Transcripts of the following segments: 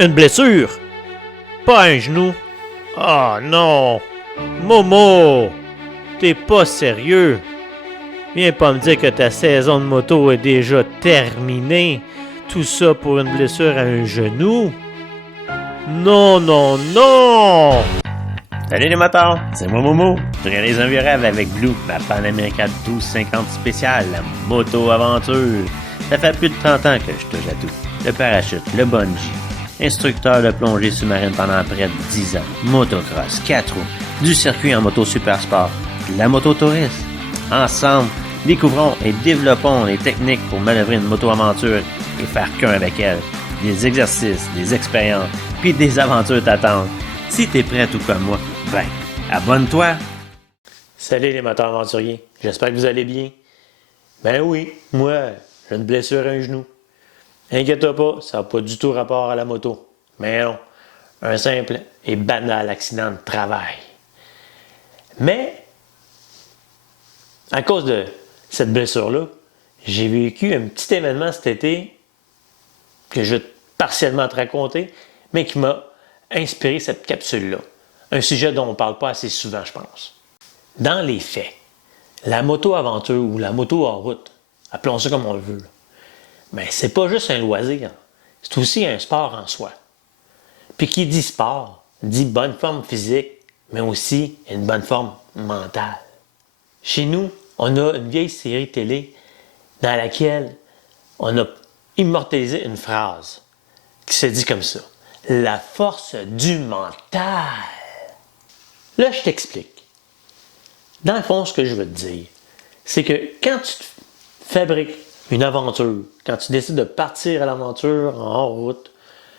Une blessure? Pas un genou? Ah non! Momo! T'es pas sérieux? Viens pas me dire que ta saison de moto est déjà terminée. Tout ça pour une blessure à un genou? Non, non, non! Salut les motards, c'est moi Momo. Je réalise un virage avec Blue, ma Pan America 1250 spéciale, la moto-aventure. Ça fait plus de 30 ans que je touche à tout. Le parachute, le bungee, instructeur de plongée sous-marine pendant près de 10 ans, motocross, 4 roues, du circuit en moto super sport, de la moto touriste. Ensemble, découvrons et développons les techniques pour manœuvrer une moto-aventure et faire qu'un avec elle. Des exercices, des expériences, puis des aventures t'attendent. Si t'es prêt tout comme moi, ben, abonne-toi! Salut les moteurs aventuriers, j'espère que vous allez bien. Ben oui, moi, j'ai une blessure à un genou. Inquiète-toi pas, ça n'a pas du tout rapport à la moto. Mais non, un simple et banal accident de travail. Mais, à cause de cette blessure-là, j'ai vécu un petit événement cet été que je vais partiellement te raconter, mais qui m'a inspiré cette capsule-là. Un sujet dont on ne parle pas assez souvent, je pense. Dans les faits, la moto-aventure ou la moto en route, appelons ça comme on le veut, mais c'est pas juste un loisir, c'est aussi un sport en soi. Puis qui dit sport, dit bonne forme physique, mais aussi une bonne forme mentale. Chez nous, on a une vieille série télé dans laquelle on a immortalisé une phrase qui se dit comme ça. La force du mental. Là, je t'explique. Dans le fond, ce que je veux te dire, c'est que quand tu fabriques une aventure, quand tu décides de partir à l'aventure en route,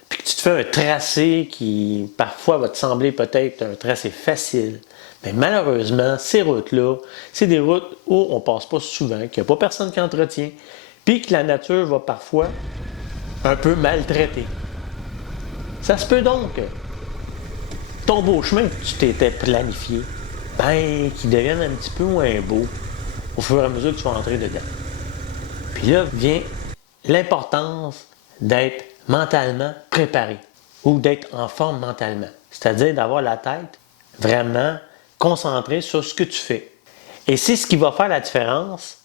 puis que tu te fais un tracé qui parfois va te sembler peut-être un tracé facile, mais malheureusement, ces routes-là, c'est des routes où on passe pas souvent, qu'il n'y a pas personne qui entretient, puis que la nature va parfois un peu maltraiter. Ça se peut donc que ton beau chemin que tu t'étais planifié, ben, qu'il devienne un petit peu moins beau au fur et à mesure que tu vas entrer dedans. Puis là vient l'importance d'être mentalement préparé ou d'être en forme mentalement. C'est-à-dire d'avoir la tête vraiment concentrée sur ce que tu fais. Et c'est ce qui va faire la différence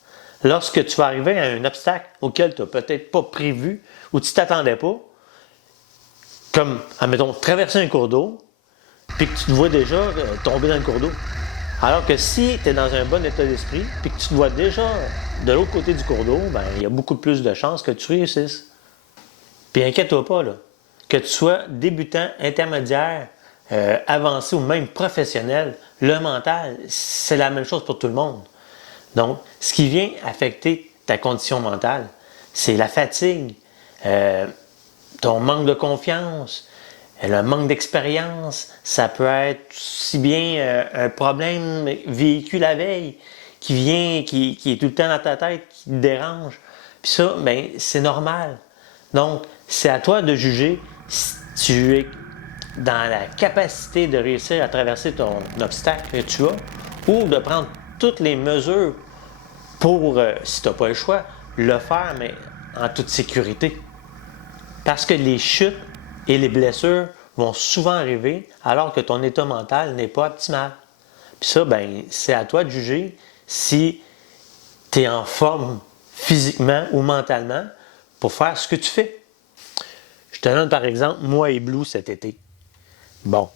lorsque tu vas arriver à un obstacle auquel tu n'as peut-être pas prévu ou tu ne t'attendais pas, comme, admettons, traverser un cours d'eau, puis que tu te vois déjà tomber dans le cours d'eau. Alors que si tu es dans un bon état d'esprit, puis que tu te vois déjà de l'autre côté du cours d'eau, ben il y a beaucoup plus de chances que tu réussisses. Puis inquiète-toi pas, là, que tu sois débutant, intermédiaire, avancé ou même professionnel, le mental, c'est la même chose pour tout le monde. Donc, ce qui vient affecter ta condition mentale, c'est la fatigue, ton manque de confiance, le manque d'expérience, ça peut être aussi bien un problème vécu la veille qui vient, qui est tout le temps dans ta tête, qui te dérange. Puis ça, ben, c'est normal. Donc, c'est à toi de juger si tu es dans la capacité de réussir à traverser ton obstacle que tu as ou de prendre toutes les mesures pour, si tu n'as pas le choix, le faire, mais en toute sécurité. Parce que les chutes et les blessures vont souvent arriver alors que ton état mental n'est pas optimal. Puis ça, ben, c'est à toi de juger si tu es en forme physiquement ou mentalement pour faire ce que tu fais. Je te donne par exemple, moi et Blue cet été. Bon,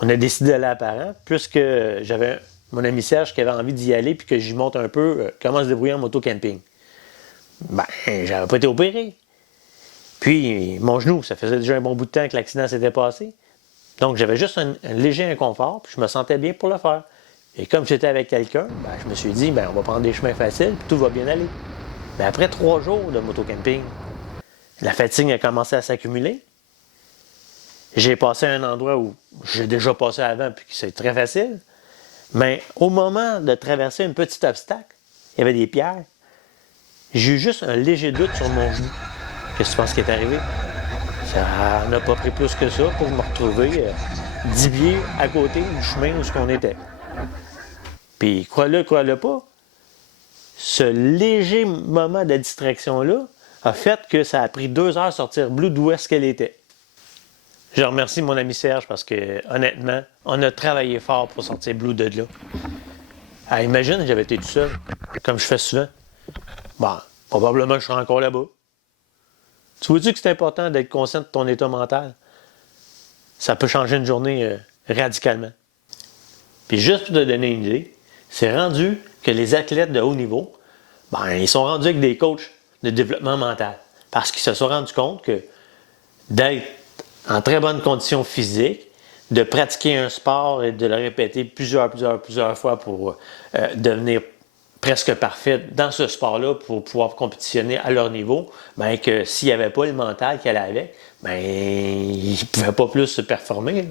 on a décidé d'aller à Parent, puisque j'avais mon ami Serge qui avait envie d'y aller puis que j'y montre un peu comment se débrouiller en moto-camping. Ben, j'avais pas été opéré. Puis, mon genou, ça faisait déjà un bon bout de temps que l'accident s'était passé. Donc, j'avais juste un léger inconfort, puis je me sentais bien pour le faire. Et comme j'étais avec quelqu'un, ben, je me suis dit, ben, on va prendre des chemins faciles, puis tout va bien aller. Mais après 3 jours de motocamping, la fatigue a commencé à s'accumuler. J'ai passé à un endroit où j'ai déjà passé avant, puis c'est très facile. Mais au moment de traverser un petit obstacle, il y avait des pierres. J'ai eu juste un léger doute sur mon genou. Qu'est-ce que tu penses qui est arrivé? Ça n'a pas pris plus que ça pour me retrouver 10 pieds à côté du chemin où on était. Puis, crois-le pas, ce léger moment de distraction-là a fait que ça a pris 2 heures à sortir Blue d'où est-ce qu'elle était. Je remercie mon ami Serge parce que, honnêtement, on a travaillé fort pour sortir Blue de là. Ah, imagine, j'avais été tout seul, comme je fais souvent. Bon, probablement je serais encore là-bas. Tu vois-tu que c'est important d'être conscient de ton état mental? Ça peut changer une journée radicalement. Puis juste pour te donner une idée, c'est rendu que les athlètes de haut niveau, ils sont rendus avec des coachs de développement mental. Parce qu'ils se sont rendus compte que d'être en très bonne condition physique, de pratiquer un sport et de le répéter plusieurs fois pour devenir presque parfait dans ce sport-là pour pouvoir compétitionner à leur niveau, que s'il n'y avait pas le mental qui allait avec, ils ne pouvaient pas plus se performer. Là.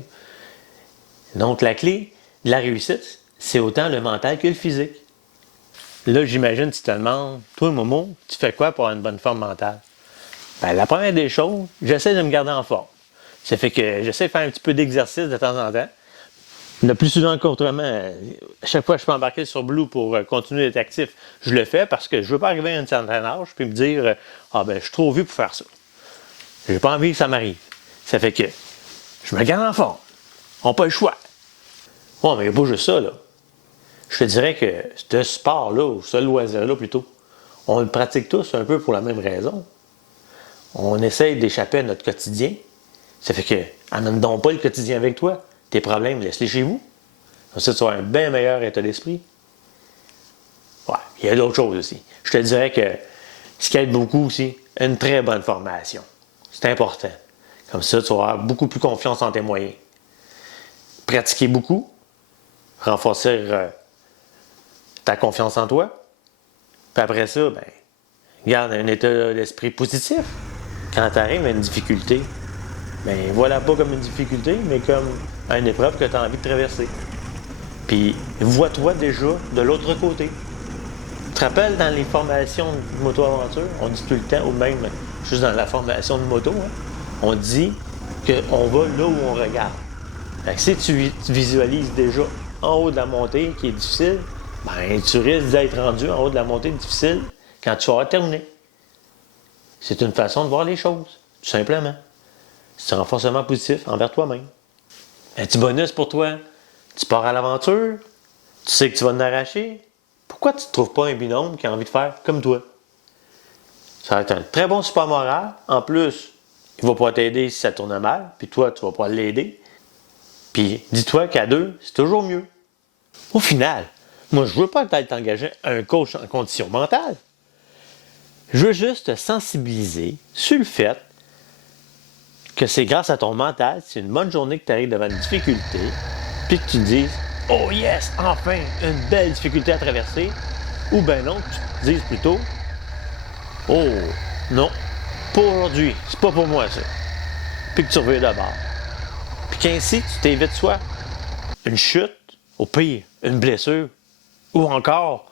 Donc la clé de la réussite, c'est autant le mental que le physique. Là, j'imagine, tu te demandes, toi, Momo, tu fais quoi pour avoir une bonne forme mentale? La première des choses, j'essaie de me garder en forme. Ça fait que j'essaie de faire un petit peu d'exercice de temps en temps. Le plus souvent qu'autrement, à chaque fois que je peux embarquer sur Blue pour continuer d'être actif, je le fais parce que je ne veux pas arriver à un certain âge puis me dire je suis trop vieux pour faire ça. J'ai pas envie que ça m'arrive. Ça fait que je me garde en forme. On n'a pas le choix. Bon, mais il n'y a pas juste ça, là. Je te dirais que ce sport-là, ou ce loisir-là plutôt, on le pratique tous un peu pour la même raison. On essaye d'échapper à notre quotidien. Ça fait que, amène donc pas le quotidien avec toi. Tes problèmes, laisse-les chez vous. Comme ça, tu vas avoir un bien meilleur état d'esprit. Ouais, il y a d'autres choses aussi. Je te dirais que ce qui aide beaucoup aussi, une très bonne formation. C'est important. Comme ça, tu vas avoir beaucoup plus confiance en tes moyens. Pratiquer beaucoup, renforcer ta confiance en toi. Puis après ça, garde un état d'esprit positif. Quand tu arrives à une difficulté, voilà pas comme une difficulté, mais comme une épreuve que tu as envie de traverser. Puis, vois-toi déjà de l'autre côté. Tu te rappelles dans les formations de moto-aventure, on dit tout le temps, ou même juste dans la formation de moto, on dit qu'on va là où on regarde. Fait que si tu visualises déjà en haut de la montée qui est difficile, tu risques d'être rendu en haut de la montée difficile quand tu auras terminé. C'est une façon de voir les choses, tout simplement. C'est un renforcement positif envers toi-même. Un petit bonus pour toi. Tu pars à l'aventure, tu sais que tu vas en arracher. Pourquoi tu ne trouves pas un binôme qui a envie de faire comme toi? Ça va être un très bon support moral. En plus, il va pouvoir t'aider si ça tourne mal, puis toi, tu vas pouvoir l'aider. Puis dis-toi qu'à deux, c'est toujours mieux. Au final, moi, je ne veux pas peut-être t'engager un coach en condition mentale. Je veux juste te sensibiliser sur le fait que c'est grâce à ton mental, c'est une bonne journée que tu arrives devant une difficulté, puis que tu te dises « Oh yes, enfin, une belle difficulté à traverser », ou non, tu te dises plutôt « Oh, non, pas aujourd'hui, c'est pas pour moi ça », puis que tu reviens d'abord. Puis qu'ainsi, tu t'évites soit une chute, au pire, une blessure, ou encore,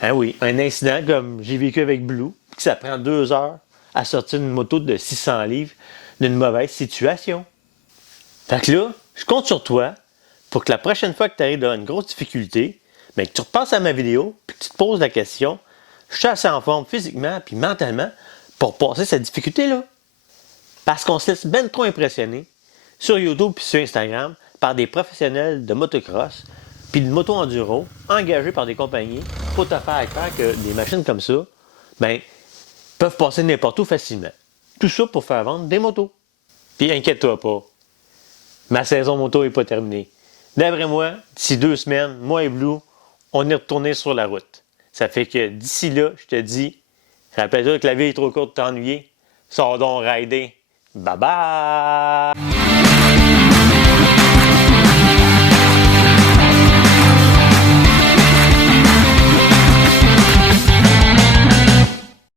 un incident comme j'ai vécu avec Blue, que ça prend 2 heures à sortir une moto de 600 livres d'une mauvaise situation. Fait que là, je compte sur toi pour que la prochaine fois que tu arrives dans une grosse difficulté, que tu repasses à ma vidéo puis que tu te poses la question, je suis assez en forme physiquement puis mentalement pour passer cette difficulté-là. Parce qu'on se laisse bien trop impressionner sur YouTube puis sur Instagram par des professionnels de motocross puis de moto-enduro engagés par des compagnies pour te faire croire que des machines comme ça, peuvent passer n'importe où facilement. Tout ça pour faire vendre des motos. Puis inquiète-toi pas, ma saison moto n'est pas terminée. D'après moi, d'ici 2 semaines, moi et Blue, on est retourné sur la route. Ça fait que d'ici là, je te dis, rappelle-toi que la vie est trop courte de t'ennuyer. Sors donc rider. Bye bye!